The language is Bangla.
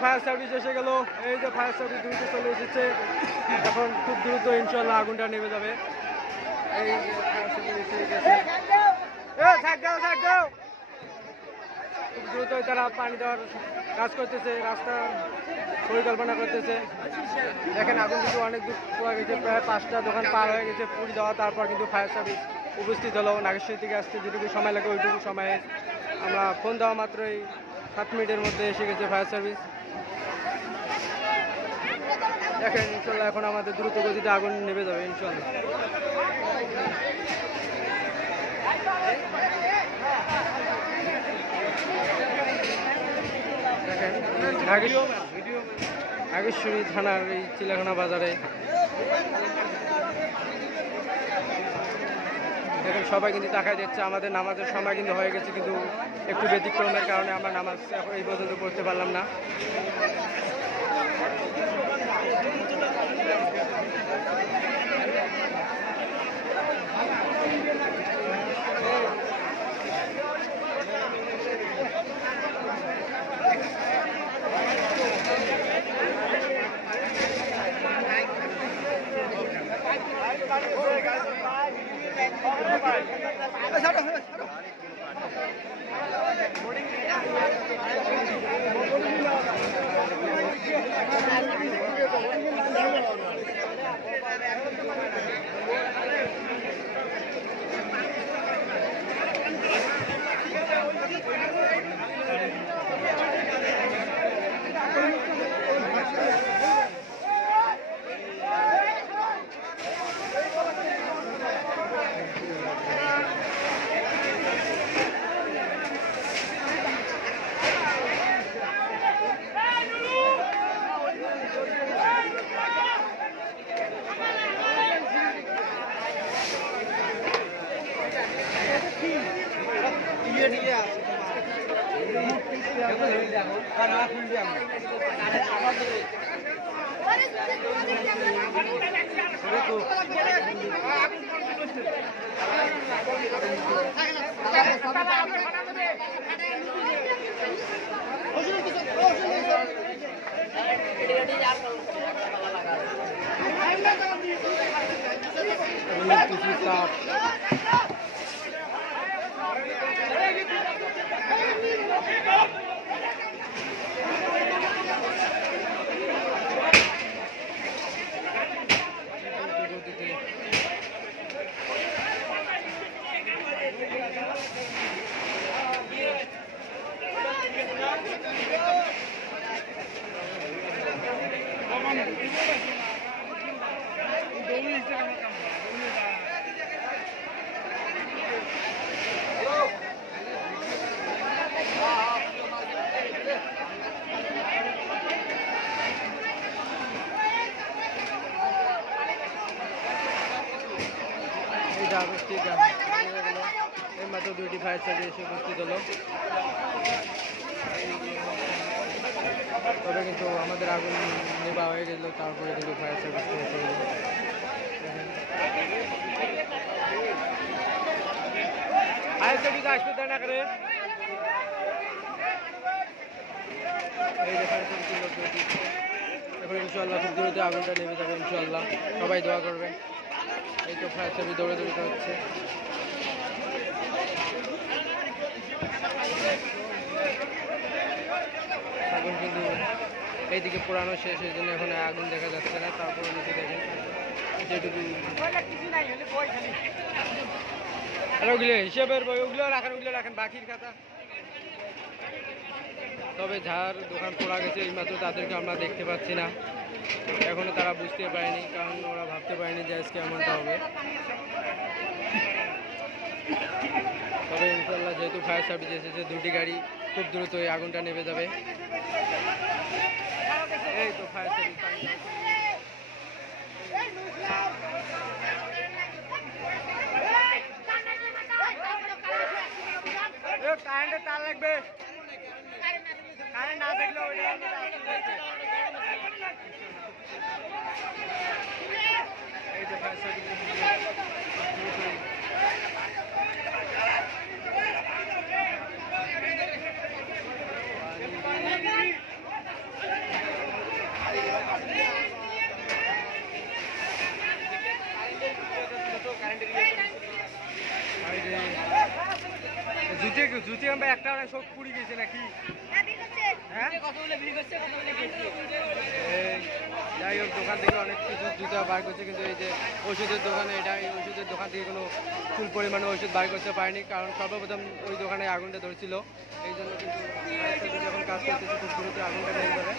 ফায়ার সার্ভিস এসে গেল। এই যে ফায়ার সার্ভিস দ্রুত চলে এসেছে, এখন খুব দ্রুত ইনশাল্লাহ আগুনটা নেমে যাবে। এই যে ফায়ার সার্ভিস এসে গেছে, খুব দ্রুতই তারা পানি দেওয়ার কাজ করতেছে, রাস্তার পরিকল্পনা করতেছে। দেখেন আগুন কিন্তু অনেক দূর পড়ে গেছে, প্রায় 5টা দোকান পার হয়ে গেছে পুড়ে দেওয়া। তারপর কিন্তু ফায়ার সার্ভিস উপস্থিত হলো। নাগেশ্বরী থেকে আসতে যেটুকু সময় লাগে ওইটুকু সময়ে আমরা ফোন দেওয়া মাত্রই 7 মিনিটের মধ্যে এসে গেছে ফায়ার সার্ভিস। দেখেন ইনশাল্লাহ এখন আমাদের দ্রুত গতিতে আগুন নেমে যাবে ইনশাল্লাহ। দেখেন নাগেশ্বরী থানার এই চিলাখানা বাজারে দেখেন সবাই কিন্তু তাকায় দিচ্ছে। আমাদের নামাজের সময় কিন্তু হয়ে গেছে, কিন্তু একটু ব্যতিক্রমের কারণে আমরা নামাজ এই পর্যন্ত পড়তে পারলাম না। মাত্র 2টি ফায়ার সার্ভিস এসে উপস্থিত হলো। তবে কিন্তু আমাদের আগুন নেওয়া হয়ে গেল, তারপরে কিন্তু ফায়ার সার্ভিস এসে গেল। ফায়ার সার্ভিস আসবে তাই না করে এই যে ফায়ার সার্ভিস এখন ইনশাল্লাহ খুব দ্রুত আগুনটা নেমে যাবে ইনশাল্লাহ। সবাই দোয়া করবেন। এই তো ফায়ার সার্ভিস দৌড়াদৌড়ি হচ্ছে। আগুন কিন্তু এইদিকে পোড়ানো শেষ, এই জন্য এখন আগুন দেখা যাচ্ছে না। তারপরে নিচে দেখেন যেটুকু ওগুলো হিসেবের বই ওগুলো রাখেন বাকির খাতা। তবে যার দোকান পোড়া গেছে এইমাত্র তাদেরকে আমরা দেখতে পাচ্ছি না, এখনো তারা বুঝতে পারেনি, কারণ ওরা ভাবতে পারেনি যে আজকে এমনটা হবে। তবে ইনশাল্লাহ যেহেতু ফায়ার সার্ভিস এসেছে, 2টি গাড়ি খুব দ্রুত এই আগুনটা নেমে যাবে। এই তো ফায়ার সার্ভিস কারেন্টের তার লাগবে, কারেন্ট না থাকলে এই যে ফায়ার সার্ভিস জুতি আমরা একটা সব পুড়ি গেছে নাকি? হ্যাঁ যাই হোক, দোকান থেকে অনেক কিছু জুতা বার করছে, কিন্তু এই যে ওষুধের দোকানে এই ওষুধের দোকান থেকে কোনো ফুল পরিমাণে ওষুধ বার করতে পারেনি, কারণ সর্বপ্রথম ওই দোকানে আগুনটা ধরেছিল। এই জন্য কিন্তু যখন কাজ করতেছে খুব দ্রুত আগুনটা নিয়ে যাবে।